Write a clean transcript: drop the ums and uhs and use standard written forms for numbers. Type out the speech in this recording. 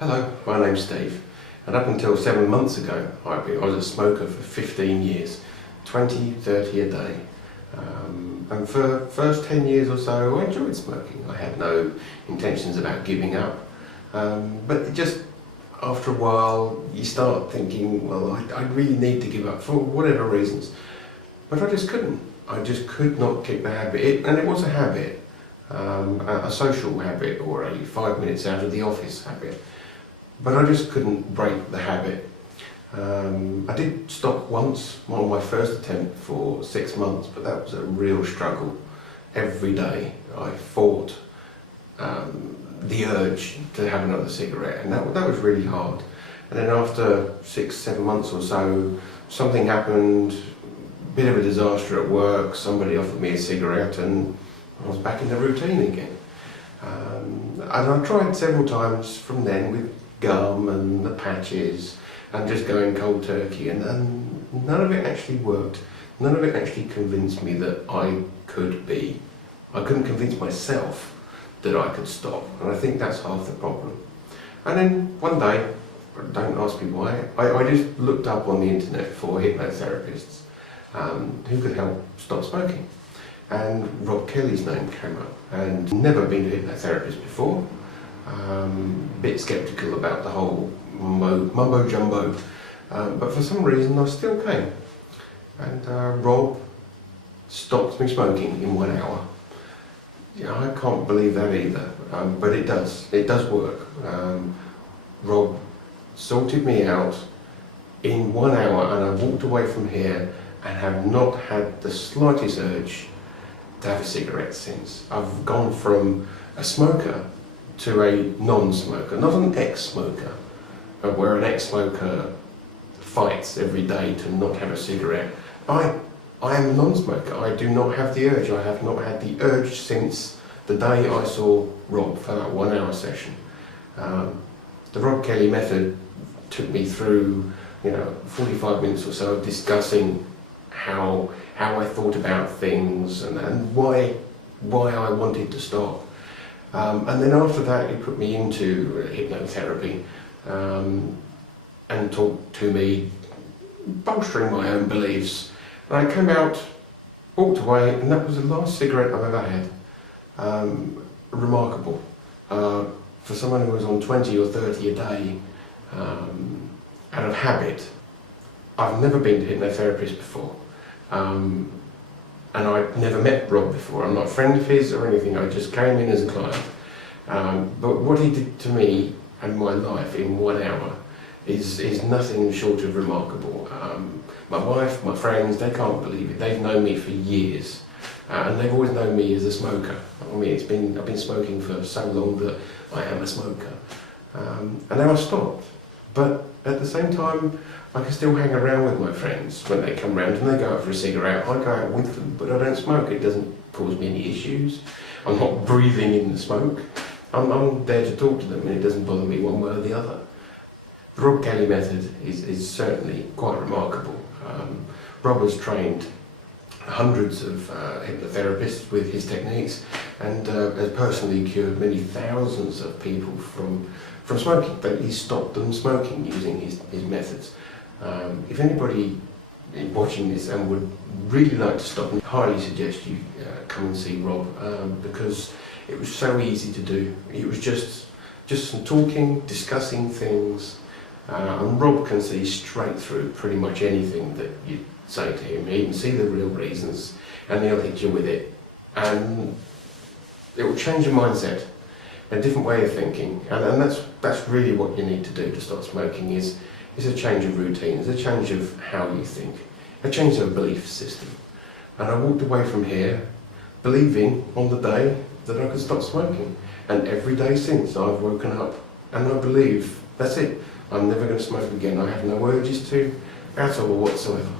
Hello, my name's Steve, and up until 7 months ago I was a smoker for 15 years, 20, 30 a day. And for the first 10 years or so I enjoyed smoking. I had no intentions about giving up, but it just after a while you start thinking, well, I really need to give up for whatever reasons, but I just couldn't. I just could not kick the habit, and it was a habit, a social habit or a 5 minutes out of the office habit. But I just couldn't break the habit. I did stop once on my first attempt for 6 months, but that was a real struggle. Every day I fought the urge to have another cigarette, and that was really hard. And then after 6, 7 months or so, something happened, a bit of a disaster at work, somebody offered me a cigarette and I was back in the routine again. And I tried several times from then with gum and the patches and just going cold turkey, and none of it actually worked. None of it actually convinced me that I couldn't convince myself that I could stop, and I think that's half the problem. And then one day, don't ask me why, I just looked up on the internet for hypnotherapists who could help stop smoking, and Rob Kelly's name came up. And never been to a hypnotherapist before. Bit sceptical about the whole mumbo jumbo, but for some reason I still came. And Rob stopped me smoking in 1 hour. Yeah, I can't believe that either, but it does work. Rob sorted me out in 1 hour, and I walked away from here and have not had the slightest urge to have a cigarette since. I've gone from a smoker to a non-smoker, not an ex-smoker, where an ex-smoker fights every day to not have a cigarette. I am a non-smoker. I do not have the urge. I have not had the urge since the day I saw Rob for that 1 hour session. The Rob Kelly method took me through 45 minutes or so of discussing how I thought about things and why I wanted to stop. And then after that, he put me into hypnotherapy and talked to me, bolstering my own beliefs. And I came out, walked away, and that was the last cigarette I've ever had. Remarkable. For someone who was on 20 or 30 a day, out of habit. I've never been to a hypnotherapist before. And I'd never met Rob before. I'm not a friend of his or anything, I just came in as a client. But what he did to me and my life in 1 hour is nothing short of remarkable. My wife, my friends, they can't believe it. They've known me for years, and they've always known me as a smoker. I mean, I've been smoking for so long that I am a smoker. And now I've stopped. But at the same time, I can still hang around with my friends when they come round and they go out for a cigarette. I go out with them, but I don't smoke. It doesn't cause me any issues. I'm not breathing in the smoke. I'm there to talk to them, and it doesn't bother me one way or the other. The Rob Kelly method is certainly quite remarkable. Rob has trained hundreds of hypnotherapists with his techniques, and has personally cured many thousands of people from smoking. But he's stopped them smoking using his methods. If anybody watching this and would really like to stop, I highly suggest you come and see Rob, because it was so easy to do. It was just some talking, discussing things, and Rob can see straight through pretty much anything that you say to him. He can see the real reasons, and he'll hit you with it, and it will change your mindset, a different way of thinking, and that's really what you need to do to stop smoking. Is a change of routine, it's a change of how you think, a change of belief system. And I walked away from here believing on the day that I could stop smoking, and every day since I've woken up and I believe that's it, I'm never going to smoke again. I have no urges to at all whatsoever.